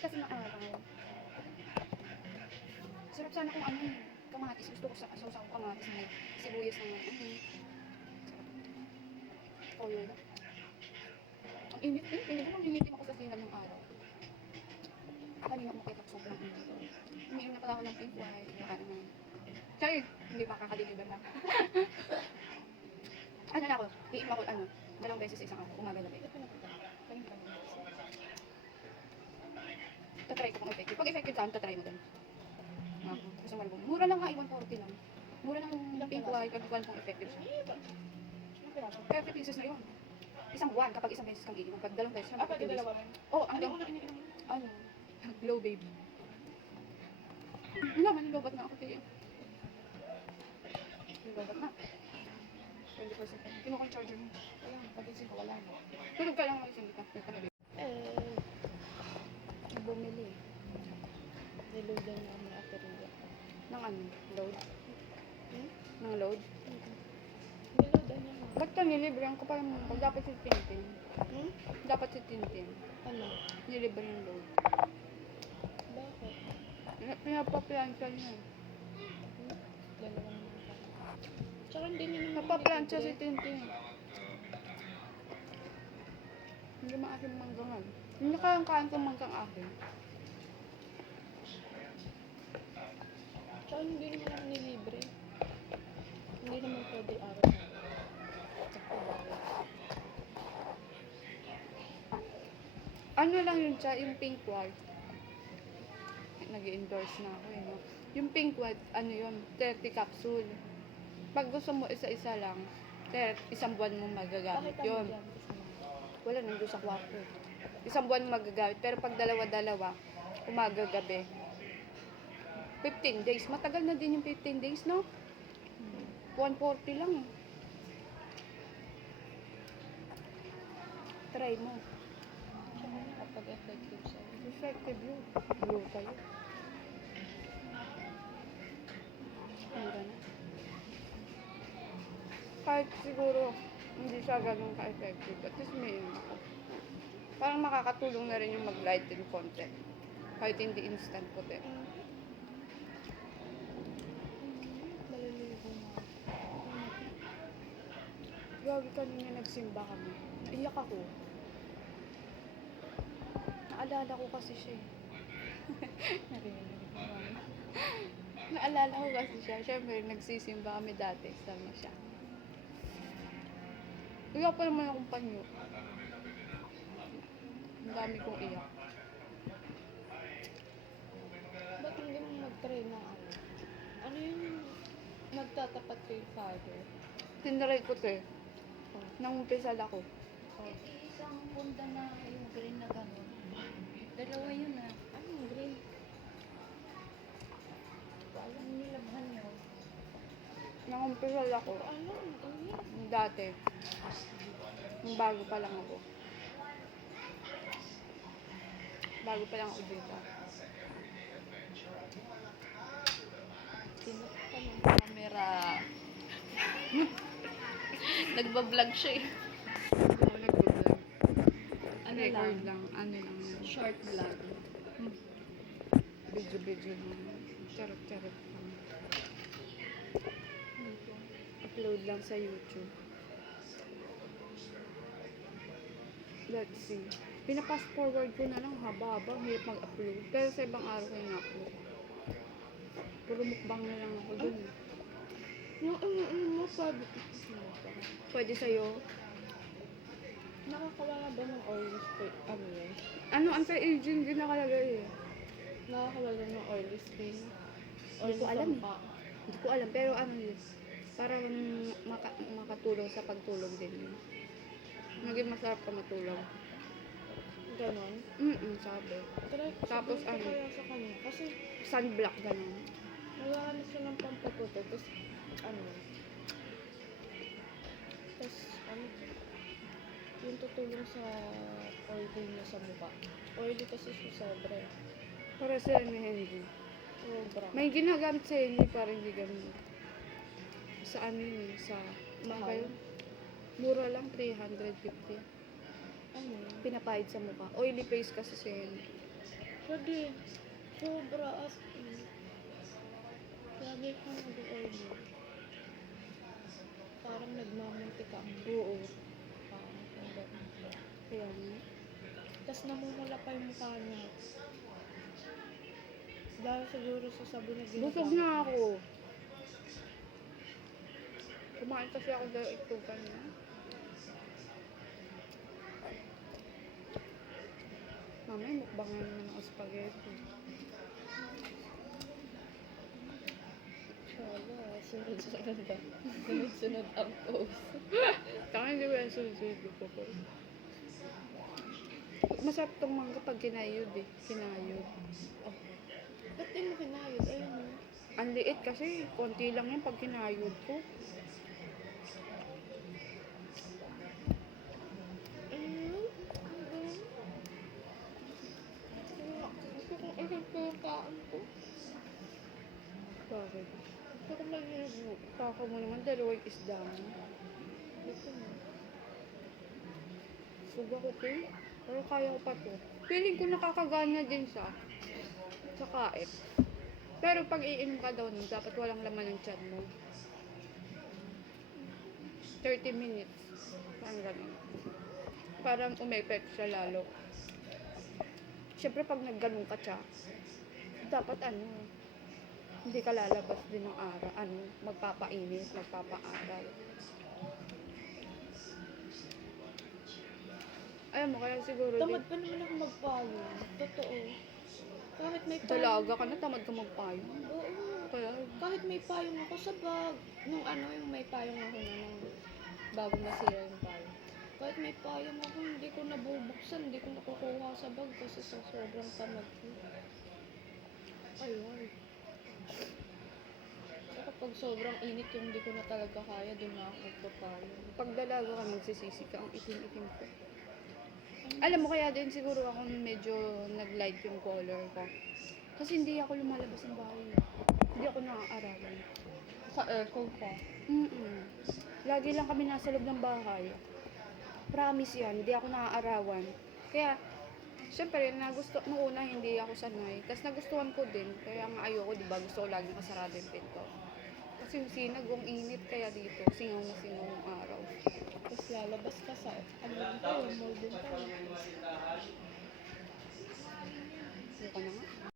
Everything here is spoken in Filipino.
Kahit kasi na araw. Sarap sana kung ano, kamatis. Gusto ko sa sausaw kamatis na may sibuyas na may oil. Ang init din. Hindi ko initim ako sa sinan ng araw. Kanina mo kita sobrang init. Umiinom na pala ako ng pink white. Chay! Hindi makakadeliver na. Ano na ako? Iinom ako, dalawang beses sa isang araw. Umaga gabi. Tatry ko kung effective. Pag effective saan, tatry mo din. Kasi malabong. Mura lang nga, 140 lang. Mura lang pink white, pag kung effective siya. 30 pieces na yun. Isang buwan, kapag isang beses kang iinom. Pag dalawang beses, pwede dalawa rin. Oo, glow babe. Naman, nilobat na ako kaya. Nilobat na. 20%. Kinuha ko yung charger mo. Wala, pagising ko, wala na. Tulog ka lang mga isang dito. Bumili. Niludan na ako ng ateriya. Ng ano? Load? Ng load? Niludan na ako. Ba't ka nilibrehan ko parang dapat si Tintin? Dapat si Tintin. Ano? Nilibre yung load. Bakit? Pinapaplansya niya. Dalawa naman ako. Tsaka hindi niya naman Napaplansya si Tintin. Hindi maaking manggangan. Hindi nakakakaan kong manggang akin. Tsaka hindi naman ako nilibre. Hindi naman pwede araw na. Tsaka bawal. Ano lang yun siya, yung pink white. Nag-endorse na ako no? Yung pink white, ano yun, 30 capsule. Pag gusto mo isa-isa lang, isang buwan mo magagamit Bakit yun. dyan? Wala, nandun sa kwarto. Isang buwan mo magagamit, pero pag dalawa-dalawa, umaga-gabi. 15 days. Matagal na din yung 15 days, no? 140 lang eh. Try mo. Tsaka kapag effective siya. Effective yun. Blue tayo. Mura na. Kahit siguro hindi siya ganun ka-effective. At least may ako. Parang makakatulong na rin yung mag-lighten konti. Kahit hindi instant puti. Maliligo na. Gagi kanina nagsimba kami. Naiyak ako. Naalala ko kasi siya eh. Narinig ko naman. Naalala ko kasi siya. Siyempre, nagsisimba kami dati. Sama siya. Iyak pa naman akong panyo. Ang dami kong iyak. Ba't hindi mo mag-try na ano? Ano yung nagtatapat kay father? Tinry ko to eh. Nang umpisal ako. Isang bunda na yung green na gano'n. Dalawa yun ah. Ano yung green? Alam nilabhan nyo. Nang umpisal ako. Alam, Dati. Nung bago pa lang ako. Bago pa lang ako dito. Kinot ka ng camera. Nagbablog siya eh. Hindi ako nag-vlog. Ano Record lang? lang. Ano lang yan. Short vlog. Video lang. Charot-charot lang. Upload lang sa YouTube. Let's see. Pina-fast forward ko na lang haba-haba. Hirap mag-upload. Pero sa ibang araw ko yung upload. Puro mukbang na lang ako dun. Ano sabi ko? Pwede sa'yo. Nakakawala ba ng oily skin? Ano yun? Ano, anti-aging din nakalagay eh. Nakakawala ng oily skin? Hindi ko alam eh. Hindi ko alam. Pero ano yun. Parang makatulong sa pagtulog din yun. Maging masarap ka matulog. Ganon? Sabi. Tapos Tapos ano? kaya sa kanya? Kasi Sunblock, ganun. wala na siya ng pampaputo. Tapos ano? Tapos ano? Yung tutulong sa oily niya sa mukha. Oily kasi siya sobra. Para sila ni Henry. Sobra. May ginagamit sa Henry para hindi gamit. Sa ano yun? Sa ano ba yun? Mura lang, 350. Ano? Pinapahid sa mukha. Oily face kasi si Henry. Kasi, sobra as in. Lagi kang nag-order. Parang nagmamantika ang Oo. parang kung gano'n. Kaya nga. Tapos namumula pa yung mukha niya. Dahil siguro sa sabon na ginagamit. Busog na ako. Kumain kasi ako dahil ito kanina. Mamaya mukbangan naman ako spaghetti. Wala, sunod-sunod ba? Sunod-sunod ang post. Saka hindi ko yung susunod ko po. Masarap tong mangga pag kinayod eh. Kinayod. Oh. Ba't di mo kinayod? Ayun o. Ang liit kasi. Konti lang yan pag kinayod ko. Gusto kong isang pagkaan ko. Bakit? Gusto kong mag-review. Taka mo naman dalawang isda mo. Gusto mo. Suga ko to. Pero kaya ko pa to. Feeling ko nakakagana din sa kain. Pero pag iinom ka daw nun, dapat walang laman ng tiyan mo. 30 minutes. Parang ganun. Parang umepek siya lalo. Siyempre pag nagganong ka siya, dapat hindi ka lalabas din ng araw. Magpapainit, magpapaaral. Alam mo, kaya siguro Tamad pa naman ako magpayo. Totoo. Kahit may payong. dalaga ka na, tamad ka magpayo. Oo. Kaya, Kahit may payong ako sa bag. Nung yung may payong ako na nung bago masira yung payong. Kahit may payong ako, hindi ko nabubuksan, hindi ko nakukuha sa bag kasi sa sobrang tamad ko. ayun. Saka pag sobrang init yung hindi ko na talaga kaya, doon na ako magpapayong. Pag dalaga ka, magsisisi ka, ang itim-itim ko. Alam mo, kaya din siguro ako medyo nag-light yung color ko. Kasi hindi ako lumalabas ng bahay. Hindi ako nakakaarawan. Sa aircon pa. Lagi lang kami nasa loob ng bahay. Promise yan, hindi ako nakakaarawan. Kaya, syempre, nung una hindi ako sanay. Tapos nagustuhan ko din. Kaya nga ayoko, diba? Gusto ko lagi nakasarado yung pinto. Kasi yung sinag, ang init kaya dito. Singaw na singaw yung araw. Tapos lalabas ka sa, ano din tayo, mall din tayo.